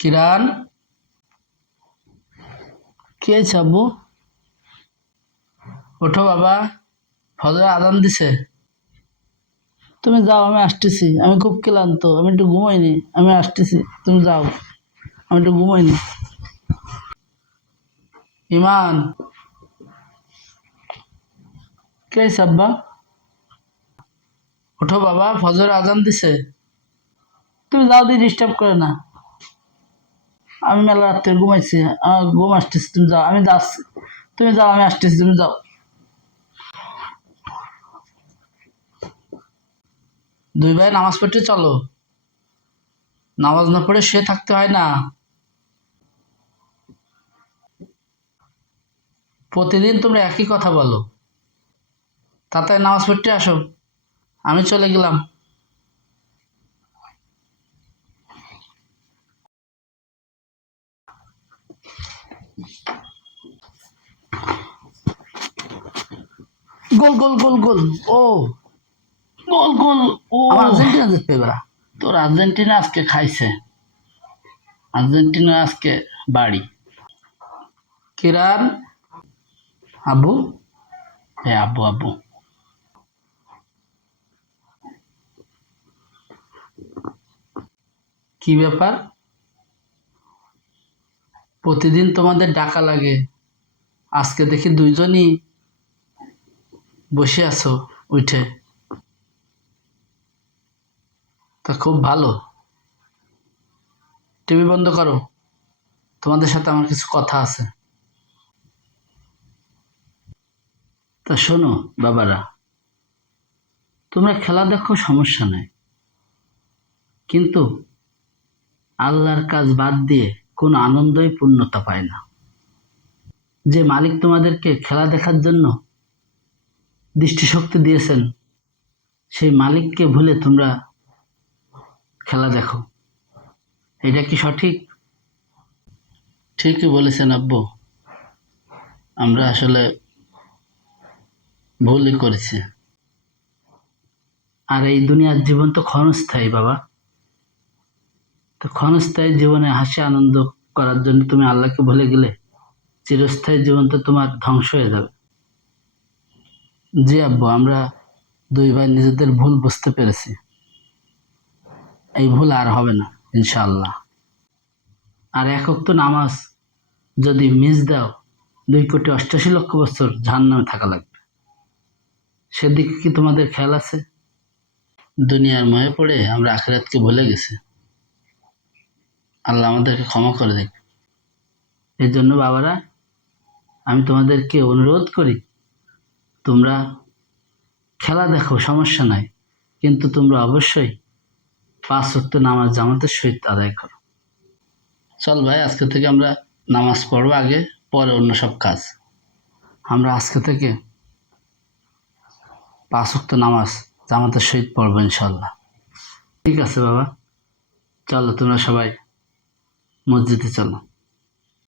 কিরান, কে হয়েছে আব্বু? ওঠো বাবা, ফজর আজান দিছে। তুমি যাও, আমি আসতেছি। আমি খুব ক্লান্ত, আমি একটু ঘুমাইনি, আমি আসতেছি। তুমি যাও, আমি একটু ঘুমাইনি। ইমান, কে হয়েছে আব্বা? ওঠো বাবা, ফজর আজান দিছে। তুমি যাও, দিয়ে ডিস্টার্ব করে না। আমি মেলা রাত্রে ঘুমাইছি, আমার ঘুম আসতেছি। তুমি যাও, আমি যাচ্ছি। তুমি যাও, আমি আসতেছি, তুমি যাও। দুই ভাই নামাজ পড়তে চলো। নামাজ না পড়ে শুয়ে থাকতে হয় না। প্রতিদিন তোমরা একই কথা বলো। তাড়াতাড়ি নামাজ পড়তে আসো, আমি চলে গেলাম। গোল গোল গোল গোল। ও, গোল গোল। ও, আমার আর্জেন্টিনা জিতবে এবার। তোর আর্জেন্টিনা আজকে খাইছে। আর্জেন্টিনা আজকে বাড়ি। কিরান, আব্বু। হ্যাঁ, আব্বু আব্বু। কি ব্যাপার? প্রতিদিন তোমাদের ডাকা লাগে, আজকে দেখি দুইজনই বসে আছো উঠে। তা খুব ভালো। টিভি বন্ধ করো, তোমাদের সাথে আমার কিছু কথা আছে। তা শোনো বাবারা, তোমরা খেলা দেখো, সমস্যা নাই, কিন্তু আল্লাহর কাজ বাদ দিয়ে কোনো আনন্দই পূর্ণতা পায় না। যে মালিক তোমাদেরকে খেলা দেখার জন্য দৃষ্টিশক্তি দিয়েছেন, সেই মালিককে ভুলে তোমরা খেলা দেখো, এটা কি সঠিক? ঠিকই বলেছেন আব্বু, আমরা আসলে ভুলই করেছি। আর এই দুনিয়ার জীবন তো ক্ষণস্থায়ী বাবা। তো ক্ষণস্থায়ী জীবনে হাসি আনন্দ করার জন্য তুমি আল্লাহকে ভুলে গেলে, চিরস্থায়ী জীবন তো তোমার ধ্বংস হয়ে যাবে। জি আব্বু, আমরা দুই ভাই নিজেদের ভুল বুঝতে পেরেছি। এই ভুল আর হবে না ইনশাআল্লাহ। আর এক ওয়াক্ত নামাজ যদি মিস দাও, 2,88,00,000 বছর জাহান্নামে থাকা লাগবে। সেদিকে কি তোমাদের খেয়াল আছে? দুনিয়ার মোহে পড়ে আমরা আখিরাতকে ভুলে গেছি। আল্লাহ আমাদেরকে ক্ষমা করে দেখ। এই জন্য বাবারা, আমি তোমাদেরকে অনুরোধ করি, তোমরা খেলা দেখো, সমস্যা নাই, কিন্তু তোমরা অবশ্যই 5 ওয়াক্ত নামাজ জামাতের সহিত আদায় করো। চল ভাই, আজকে থেকে আমরা নামাজ পড়বো আগে, পরে অন্য সব কাজ। আমরা আজকে থেকে 5 ওয়াক্ত নামাজ জামাতের সহিত পড়বো ইনশাল্লাহ। ঠিক আছে বাবা, চলো তোমরা সবাই মসজিদে চলো।